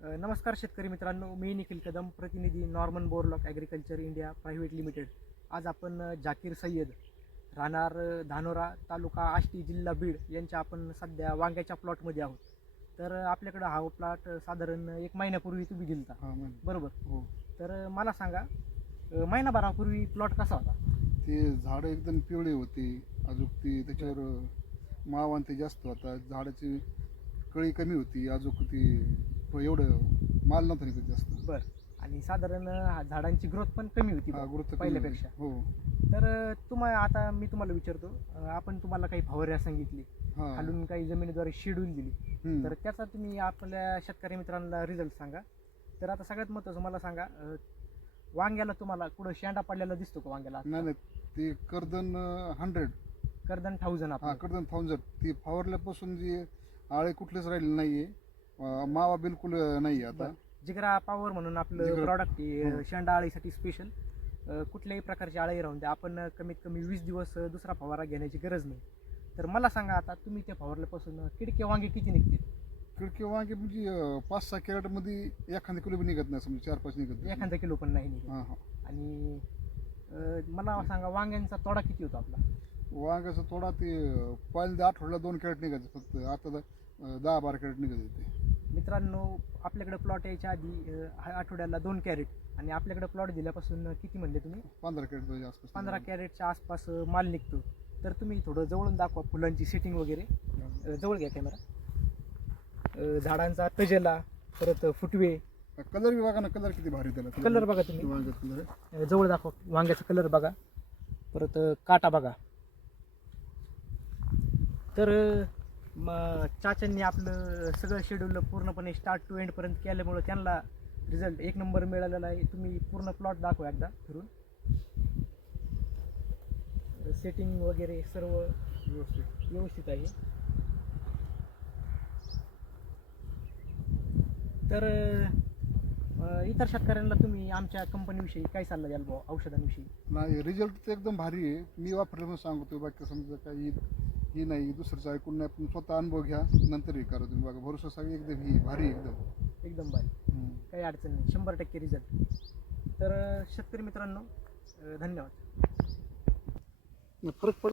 नमस्कार शेतकरी मित्रांनो, मी निखिल कदम, प्रतिनिधी Norman Borlaug agriculture India private limited. आज आपण जाकीर सय्यद राहणार धानोरा, तालुका आष्टी, जिल्हा बीड यांच्या आपण सध्या वांग्याच्या प्लॉटमध्ये आहोत. तर आपल्याकडं हा प्लॉट साधारण 1 महिन्यापूर्वी तुम्ही दिलता, बरोबर? हो. तर मला सांगा, महिनाभरापूर्वी प्लॉट कसा होता? ते झाडं एकदम पिवळी होती, अजून ती त्याच्यावर मावा ते जास्त होता, झाडाची कळी कमी होती, अजून ती एवढं माल नव्हता निघत जास्त. बरं. आणि साधारण झाडांची ग्रोथ पण कमी होती ग्रोथ पहिल्यापेक्षा. हो. तर आता मी तुम्हाला विचारतो, आपण तुम्हाला काही फवारण्या सांगितली, खालून काही जमिनीद्वारे शेड्यूल दिली, तर त्याचा तुम्ही आपल्या शेतकरी मित्रांना रिझल्ट सांगा. तर आता सगळ्यात महत्त्वाचं मला सांगा, वांग्याला तुम्हाला कुठं शेंडा पडलेला दिसतो का वांग्याला? नाही, ती कर्दन 100 कर्दन 1000 कर्दन 1000 ती फवारल्यापासून जी आळे कुठलेच राहिले नाहीये, मावा बिलकुल नाहीये आता. जिगरा पॉवर म्हणून आपलं प्रॉडक्ट आहे, शेंडा आळीसाठी स्पेशल. कुठल्याही प्रकारची आळी राहून द्या, आपण कमीत कमी 20 दिवस दुसरा फवारा घेण्याची गरज नाही. तर मला सांगा, आता तुम्ही ते फवारल्यापासून किडके वांगे किती निघतील? किडके वांगे म्हणजे 5-6 कॅरेटमध्ये एखादा किलो बी निघत नाही, समजा 4-5 निघत, एखादा किलो पण नाही निघत. आणि मला सांगा, वांग्यांचा तोडा किती होता आपला? वांग्याचा तोडा ते पहिल्यांदा आठवड्याला 2 कॅरेट निघायचं फक्त, आता 10-12 कॅरेट निघत येते. मित्रांनो, आपल्याकडे प्लॉट यायच्या आधी आठवड्याला 2 कॅरेट, आणि आपल्याकडे प्लॉट दिल्यापासून किती म्हणले तुम्ही? 15 कॅरेटच्या आसपास. 15 कॅरेटच्या आसपास माल निघतो. तर तुम्ही थोडं जवळून दाखवा फुलांची सेटिंग वगैरे. जवळ घ्या कॅमेरा. झाडांचा तजेला, परत फुटवे, कलर बी बघा ना, कलर किती भारी त्याला. कलर बघा तुम्ही, वांग्याचा कलर जवळ दाखवा, वांग्याचा कलर बघा, परत काटा बघा. तर चाच्यांनी आपलं सगळं शेड्यूल पूर्णपणे स्टार्ट टू एंड पर्यंत केल्यामुळं त्यांना रिझल्ट 1 नंबर मिळालेला आहे. तुम्ही पूर्ण प्लॉट दाखवा एकदा फिरून. सेटिंग वगैरे सर्व व्यवस्थित आहे. तर इतर शेतकऱ्यांना तुम्ही आमच्या कंपनीविषयी काय सल्ला द्याल भाऊ, औषधांविषयी? नाही, रिझल्ट तर एकदम भारी आहे. मी वापरलं म्हणून सांगतो, बाकी समजा काही ही नाही, दुसरंच ऐकून नाही, पण स्वतः अनुभव घ्या, नंतर हे करा तुम्ही. बघा, भरोसा सांगा, एकदम ही भारी, एकदम भारी, काही अडचण नाही, 100% रिझल्ट. तर शेतकरी मित्रांनो, धन्यवाद. फरक पड